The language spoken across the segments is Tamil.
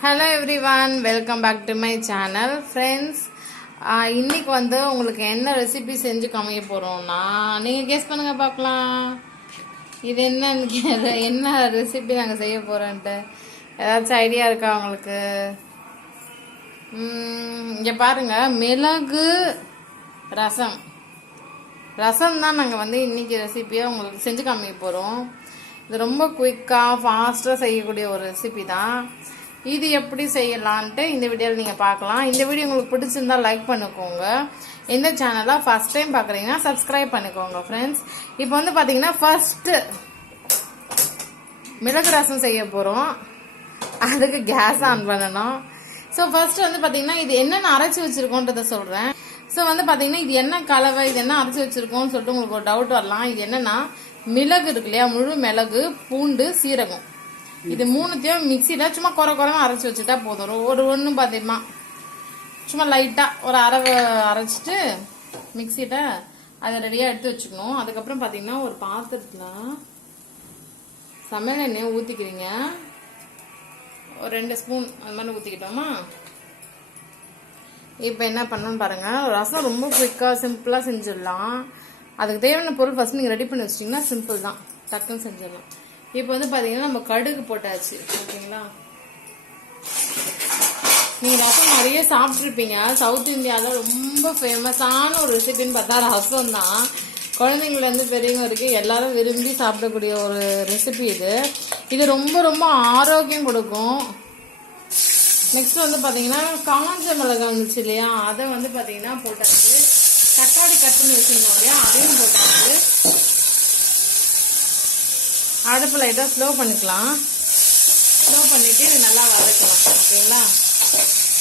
Hello everyone, welcome back to my channel. Friends, இன்னைக்கு வந்து உங்களுக்கு என்ன ரெசிபி செஞ்சு காமிக்க போகிறோம்னா, நீங்கள் கெஸ் பண்ணுங்க பார்க்கலாம். இது என்ன ரெசிபி நாங்கள் செய்ய போகிறோன்ட்டு ஏதாச்சும் ஐடியா இருக்கா உங்களுக்கு? இங்கே பாருங்கள், மிளகு ரசம் தான் நாங்கள் வந்து இன்னைக்கு ரெசிபியாக உங்களுக்கு செஞ்சு காமிக்க போகிறோம். இது ரொம்ப குயிக்காக ஃபாஸ்ட்டாக செய்யக்கூடிய ஒரு ரெசிபி தான். இது எப்படி செய்யலான்ட்டு இந்த வீடியோவில் நீங்கள் பார்க்கலாம். இந்த வீடியோ உங்களுக்கு பிடிச்சிருந்தா லைக் பண்ணிக்கோங்க. இந்த சேனலை ஃபர்ஸ்ட் டைம் பார்க்குறீங்கன்னா சப்ஸ்கிரைப் பண்ணிக்கோங்க ஃப்ரெண்ட்ஸ். இப்போ வந்து பார்த்தீங்கன்னா ஃபர்ஸ்ட்டு மிளகு ரசம் செய்ய போகிறோம். அதுக்கு கேஸ் ஆன் பண்ணணும். ஸோ ஃபர்ஸ்ட் வந்து பார்த்தீங்கன்னா இது என்னென்ன அரைச்சி வச்சுருக்கோன்றதை சொல்கிறேன். ஸோ வந்து பார்த்தீங்கன்னா இது என்ன கலவை, இது என்ன அரைச்சி வச்சுருக்கோன்னு சொல்லிட்டு உங்களுக்கு ஒரு டவுட் வரலாம். இது என்னன்னா மிளகு இருக்கு இல்லையா, முழு மிளகு, பூண்டு, சீரகம், இது மூணுத்தையும் மிக்சியில் சும்மா குறைமா அரைச்சி வச்சுட்டா போதும். ஒன்றும் பார்த்தீங்கன்னா சும்மா லைட்டாக ஒரு அரைச்சிட்டு மிக்சியில் அதை ரெடியாக எடுத்து வச்சுக்கணும். அதுக்கப்புறம் பார்த்தீங்கன்னா ஒரு பாத்திரத்தில் சமையல் எண்ணெயை ஊற்றிக்கிறீங்க. ஒரு 2 ஸ்பூன் அது மாதிரி ஊற்றிக்கிட்டோமா. இப்போ என்ன பண்ணணும்னு பாருங்கள். ரசம் ரொம்ப குயிக்காக சிம்பிளாக செஞ்சிடலாம். அதுக்கு தேவையான பொருள் ஃபர்ஸ்ட் நீங்கள் ரெடி பண்ணி வச்சிட்டிங்கன்னா சிம்பிள் தான், டக்குன்னு செஞ்சிடலாம். இப்போ வந்து பார்த்தீங்கன்னா நம்ம கடுகு போட்டாச்சு. ஓகேங்களா, நீங்கள் ரசம் நிறைய சாப்பிட்ருப்பீங்க. சவுத் இந்தியாவில் ரொம்ப ஃபேமஸான ஒரு ரெசிபின்னு பார்த்தா ரசம் தான். குழந்தைங்கள்லேருந்து பெரியவங்க வரைக்கும் எல்லாரும் விரும்பி சாப்பிடக்கூடிய ஒரு ரெசிபி இது. இது ரொம்ப ரொம்ப ஆரோக்கியம் கொடுக்கும். நெக்ஸ்ட் வந்து பார்த்தீங்கன்னா காஞ்ச மிளகாய் வந்துச்சு இல்லையா, அதை வந்து பார்த்தீங்கன்னா போட்டாச்சு. தக்காளி கட்டுன்னு வச்சுருந்தோம் இல்லையா, அதையும் போட்டாச்சு. அடுப்பு லைட்டாக ஸ்லோ பண்ணிக்கலாம். ஸ்லோ பண்ணிவிட்டு இது நல்லா வதக்கலாம். ஓகேங்களா,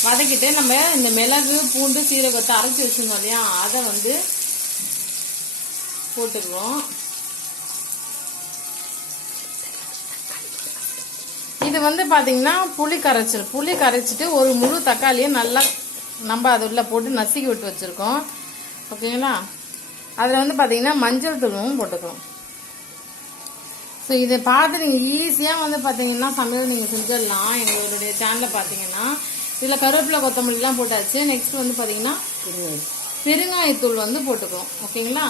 வதக்கிட்டு நம்ம இந்த மிளகு, பூண்டு, சீரகத்தை அரைச்சி வச்சுருந்தோம் இல்லையா, அதை வந்து போட்டுக்குவோம். இது வந்து பார்த்தீங்கன்னா புளி கரைச்சிட்டு ஒரு முழு தக்காளியை நல்லா நம்ம அது உள்ள போட்டு நசுக்கி விட்டு வச்சுருக்கோம். ஓகேங்களா, அதில் வந்து பார்த்தீங்கன்னா மஞ்சள் தூளும் போட்டுக்கிறோம். ஸோ இதை பார்த்து நீங்கள் ஈஸியாக வந்து பார்த்தீங்கன்னா சமையல் நீங்கள் செஞ்சிடலாம். எங்களுடைய சேனலில் பார்த்தீங்கன்னா இதில் கருவேப்பிலை, கொத்தமல்லிலாம் போட்டாச்சு. நெக்ஸ்ட் வந்து பார்த்தீங்கன்னா பெருங்காயத்தூள் வந்து போட்டுக்கிறோம். ஓகேங்களா,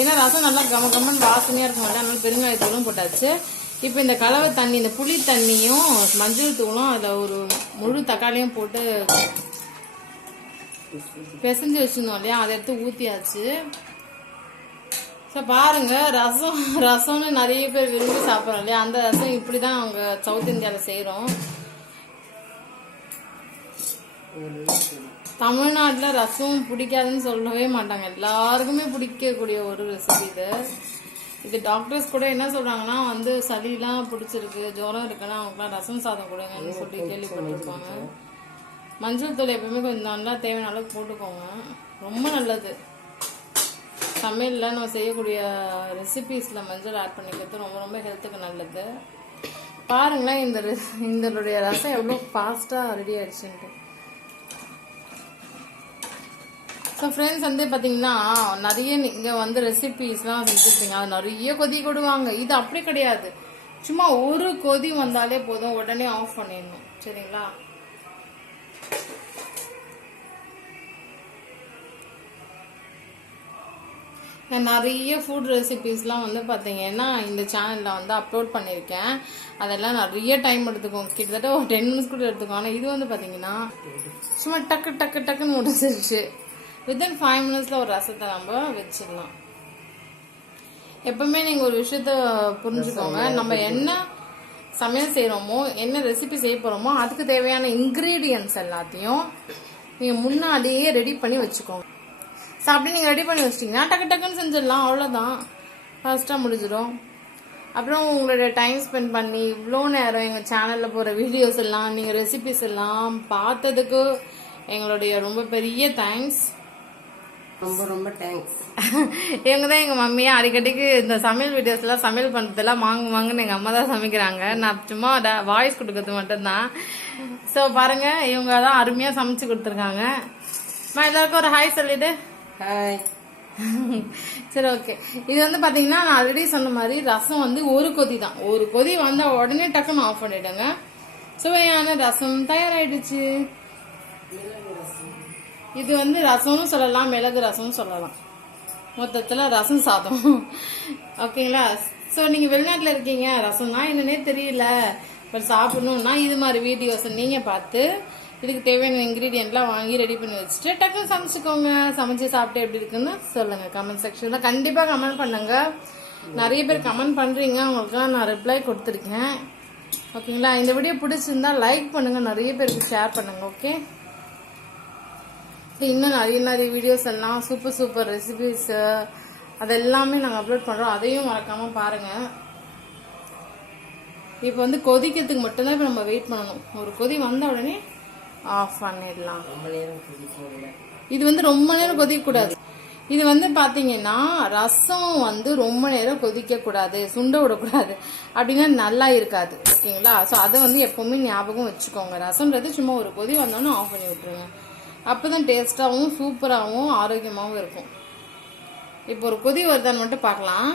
ஏன்னா ரசம் நல்லா கமகமன் வாசனையாக இருக்கும், அதனால பெருங்காயத்தூளும் போட்டாச்சு. இப்போ இந்த கலவை தண்ணி, இந்த புளி தண்ணியும் மஞ்சள் தூளும் அதில் ஒரு முழு தக்காளியும் போட்டு பிசைஞ்சு வச்சுருந்தோம் இல்லையா, அதை எடுத்து ஊற்றியாச்சு. ஸோ பாருங்க, ரசம்னு நிறைய பேர் விரும்பி சாப்பிட்றோம் இல்லையா, அந்த ரசம் இப்படி தான் அவங்க சவுத் இந்தியாவில் செய்கிறோம். தமிழ்நாட்டில் ரசம் பிடிக்காதுன்னு சொல்லவே மாட்டாங்க, எல்லாருக்குமே பிடிக்கக்கூடிய ஒரு ரெசிபி இது. டாக்டர்ஸ் கூட என்ன சொல்றாங்கன்னா வந்து சளிலாம் பிடிச்சிருக்கு, ஜுரம் இருக்குன்னா அவங்களுக்குலாம் ரசம் சாதம் கொடுங்கன்னு சொல்லி கேள்விப்பட்டிருப்பாங்க. மஞ்சள் தூள் எப்பவுமே கொஞ்சம் நல்லா தேவையான அளவுக்கு போட்டுக்கோங்க, ரொம்ப நல்லது. சமையலில் நம்ம செய்யக்கூடிய ரெசிபீஸில் மஞ்சள் ஆட் பண்ணிக்கிறது ரொம்ப ரொம்ப ஹெல்த்துக்கு நல்லது. பாருங்களேன் இதனுடைய ரசம் எவ்வளோ ஃபாஸ்ட்டாக ரெடி ஆயிடுச்சுன்ட்டு. ஸோ ஃப்ரெண்ட்ஸ் வந்து பார்த்தீங்கன்னா நிறைய நீங்கள் வந்து ரெசிபீஸ்லாம் செஞ்சுருப்பீங்க, அது நிறைய கொதி கொடுவாங்க. இது அப்படி கிடையாது, சும்மா ஒரு கொதி வந்தாலே போதும், உடனே ஆஃப் பண்ணிடணும். சரிங்களா, நான் நிறைய ஃபுட் ரெசிபீஸ்லாம் வந்து பார்த்தீங்கன்னா இந்த சேனலில் வந்து அப்லோட் பண்ணியிருக்கேன். அதெல்லாம் நிறைய டைம் எடுத்துக்கும், கிட்டத்தட்ட ஒரு 10 minutes கூட எடுத்துக்கும். ஆனால் இது வந்து பார்த்தீங்கன்னா சும்மா டக்குன்னு முடிச்சிருச்சு. வித்தின் 5 minutesல ஒரு ரசத்தை நம்ம வச்சிடலாம். எப்பவுமே நீங்கள் ஒரு விஷயத்த புரிஞ்சுக்கோங்க, நம்ம என்ன சமையல் செய்கிறோமோ, என்ன ரெசிபி செய்ய போகிறோமோ, அதுக்கு தேவையான இன்க்ரீடியன்ட்ஸ் எல்லாத்தையும் நீங்கள் முன்னாடியே ரெடி பண்ணி வச்சுக்கோங்க. ஸோ அப்படி நீங்கள் ரெடி பண்ணி வச்சிட்டிங்கன்னா டக்குன்னு செஞ்சிடலாம், அவ்வளோதான், ஃபாஸ்ட்டாக முடிஞ்சிடும். அப்புறம் உங்களுடைய டைம் ஸ்பெண்ட் பண்ணி இவ்வளோ நேரம் எங்கள் சேனலில் போகிற வீடியோஸ் எல்லாம், நீங்கள் ரெசிபிஸ் எல்லாம் பார்த்ததுக்கு எங்களுடைய ரொம்ப பெரிய தேங்க்ஸ். ரொம்ப தேங்க்ஸ். இவங்க தான் எங்கள் மம்மியை அடிக்கடிக்கு இந்த சமையல் வீடியோஸ்லாம் சமையல் பண்ணுறதெல்லாம் வாங்குவாங்கன்னு எங்கள் அம்மா தான் சமைக்கிறாங்க. நான் சும்மா வாய்ஸ் கொடுக்கறது மட்டும்தான். ஸோ பாருங்கள், இவங்க தான் அருமையாக சமைச்சு கொடுத்துருக்காங்க. எல்லாருக்கும் ஒரு ஹாய் சொல்லிவிட்டு. ஹாய். சரி, ஓகே. இது வந்து பாத்தீங்கன்னா நான் ஆல்ரெடி சொன்ன மாதிரி ரசம் வந்து ஒரு கொதி தான். ஒரு கொதி வந்த உடனே டக்குன்னு ஆஃப் பண்ணிடுங்க. சுவையான ரசம் தயாராயிடுச்சு. இது வந்து ரசம்னு சொல்லலாம், மிளகு ரசம்னு சொல்லலாம். மொத்தத்துல ரசம் சாதம். ஓகேங்களா? ஸோ நீங்க வெளிநாட்டுல இருக்கீங்க, ரசம்னா என்னன்னே தெரியல, பட் சாப்பிடணும்னா இது மாதிரி வீடியோஸ் நீங்க பார்த்து இதுக்கு தேவையான இன்கிரீடியன்ட்லாம் வாங்கி ரெடி பண்ணி வச்சுட்டு டக்குன்னு சமைச்சுக்கோங்க. சமைச்சு சாப்பிட்டு எப்படி இருக்குன்னு சொல்லுங்க கமெண்ட் செக்ஷன்ல. கண்டிப்பா கமெண்ட் பண்ணுங்க. நிறைய பேர் கமெண்ட் பண்றீங்க, உங்களுக்குலாம் நான் ரிப்ளை கொடுத்துருக்கேன். ஓகேங்களா? இந்த வீடியோ பிடிச்சிருந்தா லைக் பண்ணுங்க, நிறைய பேருக்கு ஷேர் பண்ணுங்க. ஓகே, இன்னும் நிறைய வீடியோஸ் எல்லாம் சூப்பர் ரெசிபிஸ் அதெல்லாமே நாங்கள் அப்லோட் பண்றோம், அதையும் மறக்காம பாருங்க. இப்போ வந்து கொதிக்கிறதுக்கு மட்டும்தான் இப்போ நம்ம வெயிட் பண்ணணும். ஒரு கொதி வந்த உடனே ஆஃப் பண்ணிடலாம். இது வந்து ரொம்ப நேரம் கொதிக்க கூடாது. இது வந்து பாத்தீங்கன்னா ரசம் வந்து ரொம்ப நேரம் கொதிக்க கூடாது, சுண்ட விடக்கூடாது, அப்படின்னா நல்லா இருக்காது. ஓகேங்களா? ஸோ அதை வந்து எப்பவுமே ஞாபகம் வச்சுக்கோங்க. ரசம்ன்றது சும்மா ஒரு கொதி வந்தோன்னு ஆஃப் பண்ணி விட்டுருங்க. அப்பதான் டேஸ்டாகவும் சூப்பராகவும் ஆரோக்கியமாகவும் இருக்கும். இப்போ ஒரு கொதி வருதான்னு மட்டும் பார்க்கலாம்.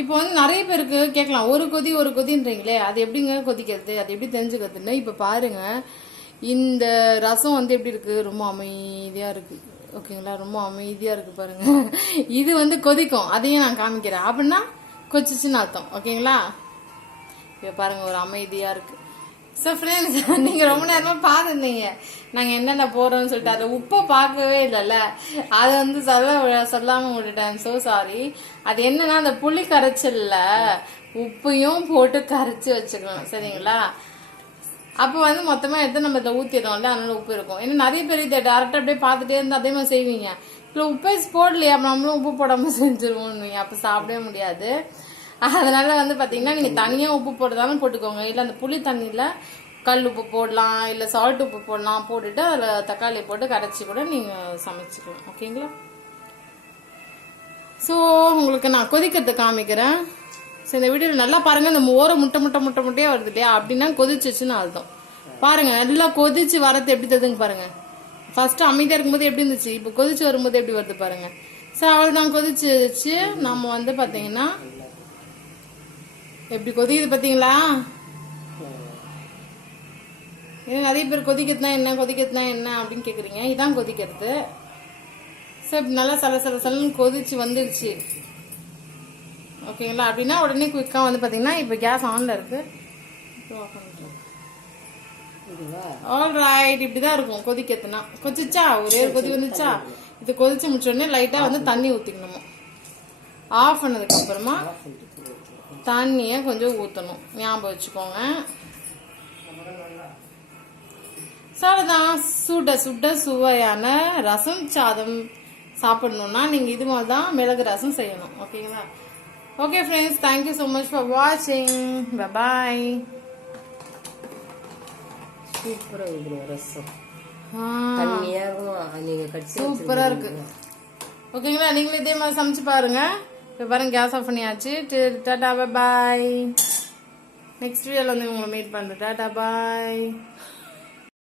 இப்போ வந்து நிறைய பேருக்கு கேட்கலாம், ஒரு கொதின்றீங்களே, அது எப்படிங்க கொதிக்கிறது, அது எப்படி தெரிஞ்சுக்கிறதுன்னு. இப்போ பாருங்க, இந்த ரசம் வந்து எப்படி இருக்கு, ரொம்ப அமைதியா இருக்கு. ஓகேங்களா? ரொம்ப அமைதியா இருக்கு பாருங்க. இது வந்து கொதிக்கும், அதையும் நான் காமிக்கிறேன். அப்படின்னா கொச்சிச்சுன்னு அர்த்தம். ஓகேங்களா? இப்போ பாருங்க, ஒரு அமைதியா இருக்கு. ஸோ ஃப்ரெண்ட்ஸ், நீங்க ரொம்ப நேரமா பார்த்துருந்தீங்க நாங்க என்னென்ன போறோம்னு சொல்லிட்டு. அதை உப்பை பார்க்கவே இல்லைல்ல, அதை வந்து சொல்லாம விட்டுட்டேன். So sorry. அது என்னன்னா, அந்த புளி கரைச்சல்ல உப்பையும் போட்டு கரைச்சி வச்சுக்கணும். சரிங்களா? அப்போ வந்து மொத்தமா எடுத்து நம்ம இதை ஊத்திடுறோம்ல, அதனால உப்பு இருக்கும். ஏன்னா நிறைய பேர் இதை டேரக்டா அப்படியே பார்த்துட்டே இருந்தா அதே மாதிரி செய்வீங்க. இல்லை உப்பே போடலையா, நம்மளும் உப்பு போடாம செஞ்சிருவோம், அப்ப சாப்பிடவே முடியாது. அதனால வந்து பாத்தீங்கன்னா நீங்க தனியா உப்பு போடுறதாலும் போட்டுக்கோங்க, இல்ல அந்த புளி தண்ணியில கல் உப்பு போடலாம், இல்ல சால்ட் உப்பு போடலாம், போட்டுட்டு அதுல தக்காளி போட்டு கரைச்சி கூட நீங்க சமைச்சுக்கலாம். ஓகேங்களா? ஸோ உங்களுக்கு நான் கொதிக்கிறது காமிக்கிறேன். ஸோ இந்த வீடியோவில் நல்லா பாருங்க, இந்த ஓரம் முட்டையா வருது இல்லையா, அப்படின்னா கொதிச்சிச்சுன்னு அர்த்தம். பாருங்க, நல்லா கொதிச்சு வரது எப்படி தெரியுதுங்க பாருங்க. ஃபர்ஸ்ட் அமைதியா இருக்கும்போது எப்படி இருந்துச்சு, இப்போ கொதிச்சு வரும்போது எப்படி வருது பாருங்க. ஸோ அவ்வளோதான், கொதிச்சிச்சு. நம்ம வந்து பாத்தீங்கன்னா எப்படி கொதிக்குது பாத்தீங்களா? ஏன்னா நிறைய பேர் கொதிக்கிறதுனா என்ன அப்படின்னு கேக்குறீங்க. இதான் கொதிக்கிறது. சரி, நல்லா சலன்னு கொதிச்சு வந்துருச்சு. ஓகேங்களா? அப்படின்னா உடனே குயிக்கா வந்து பாத்தீங்கன்னா இப்ப கேஸ் ஆன்ல இருக்கு. ஆல்ரைட், இப்படிதான் இருக்கும் கொதிக்கிறதுனா. கொதிச்சா ஒரே ஒரு கொதி வந்துச்சா, இது கொதிச்சு முடிச்ச உடனே லைட்டா வந்து தண்ணி ஊத்திக்கணும். ஆஃப் பண்ணதுக்கு அப்புறமா தண்ணிய கொஞ்சம் ஊத்தணும், ஞாபகம் வச்சுக்கோங்க. சாப்பிடதான் சுட சுவையான ரசம் சாதம் சாப்பிடணும்னா நீங்க இது மாதிரி தான் மிளகு ரசம் செய்யணும். ஓகேங்களா? Okay friends, thank you so much for வாட்சிங். பாய். சூப்பரா இருக்கு ரசம், சூப்பரா இருக்கு. ஓகேங்களா? நீங்களும் இதே மாதிரி சமைச்சு பாருங்க. இப்போ பாருங்க, கேஸ் ஆஃப் பண்ணியாச்சு. டாடா பாய். நெக்ஸ்ட் வீடியோல வந்து உங்களை மீட் பண்றேன். டாடா பாய்.